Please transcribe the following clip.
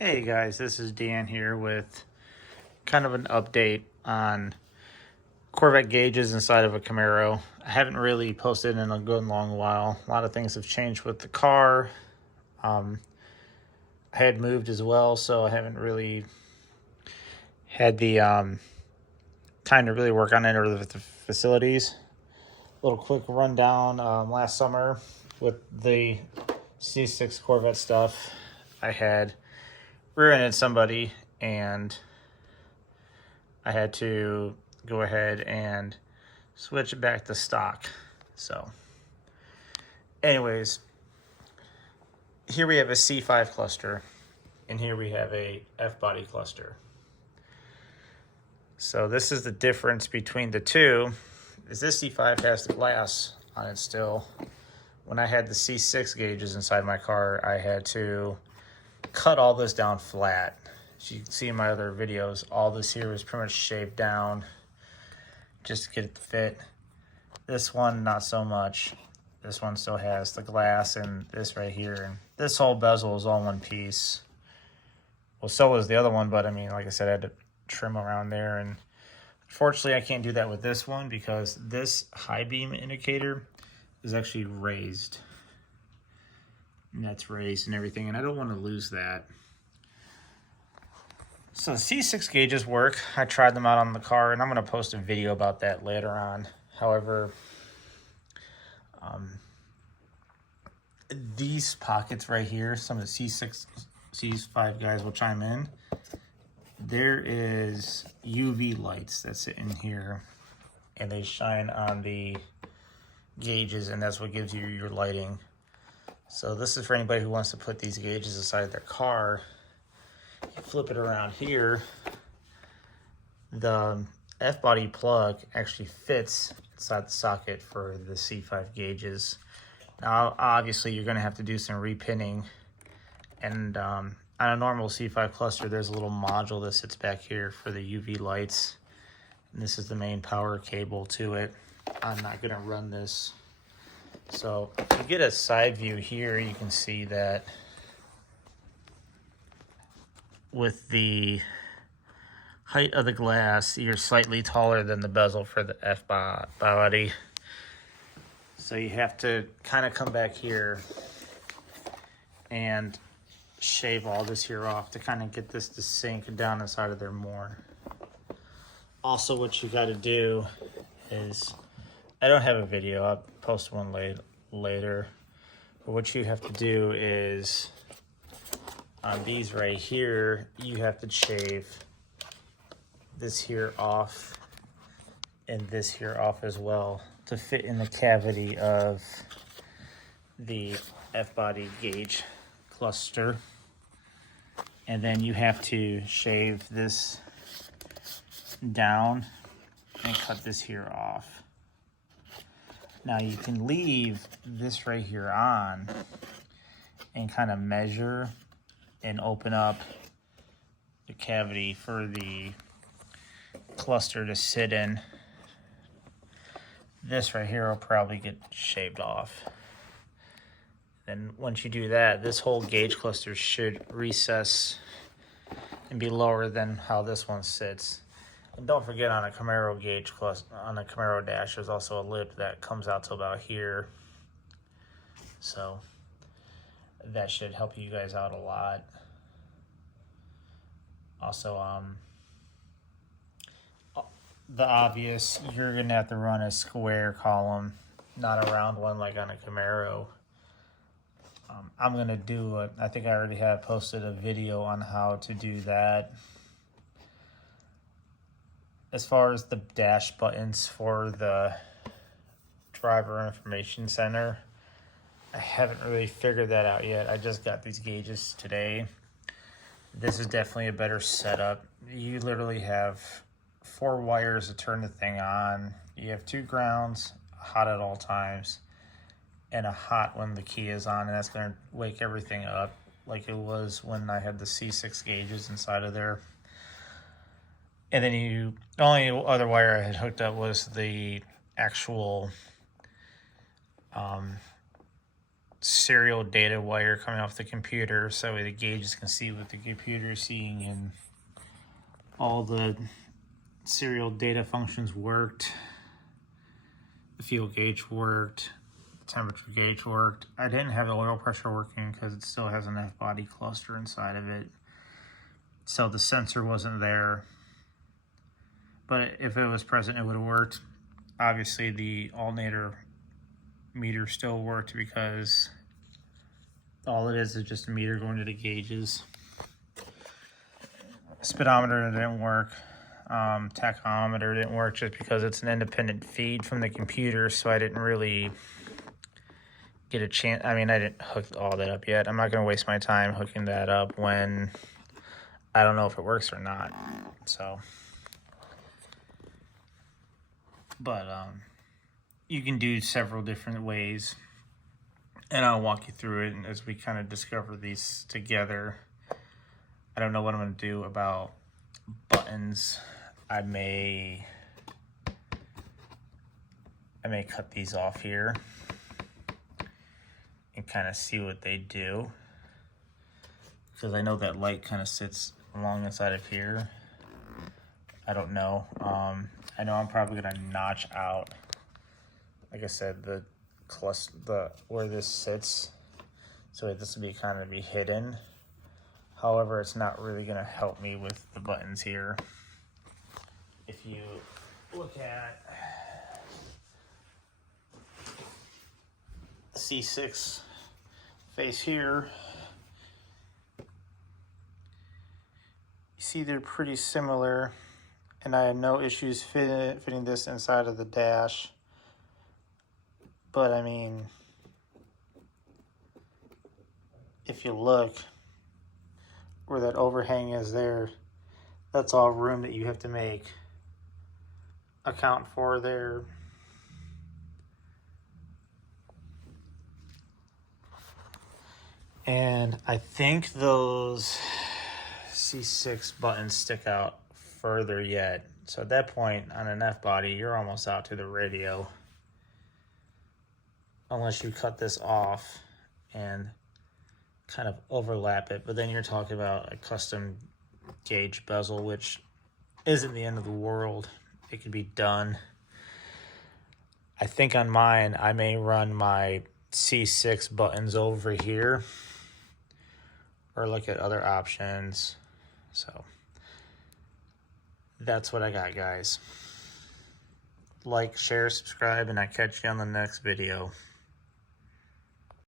Hey guys, this is Dan here with kind of an update on Corvette gauges inside of a Camaro. I haven't really posted in a good long while. A lot of things have changed with the car. I had moved as well, so I haven't really had the time to really work on any of the facilities. A little quick rundown. Last summer with the C6 Corvette stuff, I had rear-ended somebody and I had to go ahead and switch it back to stock. So anyways, here we have a C5 cluster and here we have a F-body cluster. So this is the difference between the two, is this C5 has the glass on it still. When I had the C6 gauges inside my car, I had to cut all this down flat. As you can see in my other videos, all this here was pretty much shaved down just to get it to fit. This one, not so much. This one still has the glass and this right here. And this whole bezel is all one piece. Well, so was the other one, but I mean, like I said, I had to trim around there. And unfortunately, I can't do that with this one because this high beam indicator is actually raised. And that's raised and everything, and I don't want to lose that. So the C6 gauges work. I tried them out on the car, and I'm going to post a video about that later on. However, these pockets right here, some of the C6, C5 guys will chime in. There is UV lights that sit in here, and they shine on the gauges, and that's what gives you your lighting. So this is for anybody who wants to put these gauges inside their car. You flip it around here. The F-body plug actually fits inside the socket for the C5 gauges. Now, obviously, you're going to have to do some repinning. And on a normal C5 cluster, there's a little module that sits back here for the UV lights. And this is the main power cable to it. I'm not going to run this. So if you get a side view here, you can see that with the height of the glass, you're slightly taller than the bezel for the F-body. So you have to kind of come back here and shave all this here off to kind of get this to sink down inside of there more. Also, what you got to do is, I don't have a video, I'll post one later. But what you have to do is, on these right here, you have to shave this here off and this here off as well to fit in the cavity of the F-body gauge cluster. And then you have to shave this down and cut this here off. Now you can leave this right here on and kind of measure and open up the cavity for the cluster to sit in. This right here will probably get shaved off. Then once you do that, this whole gauge cluster should recess and be lower than how this one sits. And don't forget, on a Camaro gauge cluster, on a Camaro dash, there's also a lip that comes out to about here. So that should help you guys out a lot. Also, the obvious, you're gonna have to run a square column, not a round one like on a Camaro. I'm gonna do it. I think I already have posted a video on how to do that. As far as the dash buttons for the driver information center, I haven't really figured that out yet. I just got these gauges today. This is definitely a better setup. You literally have 4 wires to turn the thing on. You have 2 grounds, hot at all times, and a hot when the key is on, and that's going to wake everything up like it was when I had the C6 gauges inside of there. And then the only other wire I had hooked up was the actual serial data wire coming off the computer, so the gauges can see what the computer is seeing, and all the serial data functions worked. The fuel gauge worked, the temperature gauge worked. I didn't have the oil pressure working because it still has an F-body cluster inside of it, so the sensor wasn't there. But if it was present, it would have worked. Obviously, the alternator meter still worked because all it is just a meter going to the gauges. Speedometer didn't work. Tachometer didn't work just because it's an independent feed from the computer, so I didn't really get a chance. I mean, I didn't hook all that up yet. I'm not going to waste my time hooking that up when I don't know if it works or not. So, but you can do several different ways, and I'll walk you through it as we kind of discover these together. I don't know what I'm going to do about buttons. I may cut these off here and kind of see what they do, because I know that light kind of sits along the side of here. I don't know. I know I'm probably gonna notch out, like I said, the where this sits, so this will be hidden. However, it's not really gonna help me with the buttons here. If you look at the C6 face here, you see they're pretty similar, and I had no issues fitting this inside of the dash. But I mean, if you look where that overhang is there, that's all room that you have to make account for there. And I think those C6 buttons stick out further yet. So at that point on an F-body, you're almost out to the radio, unless you cut this off and kind of overlap it. But then you're talking about a custom gauge bezel, which isn't the end of the world. It can be done. I think on mine, I may run my C6 buttons over here, or look at other options. So that's what I got, guys. Like, share, subscribe, and I'll catch you on the next video.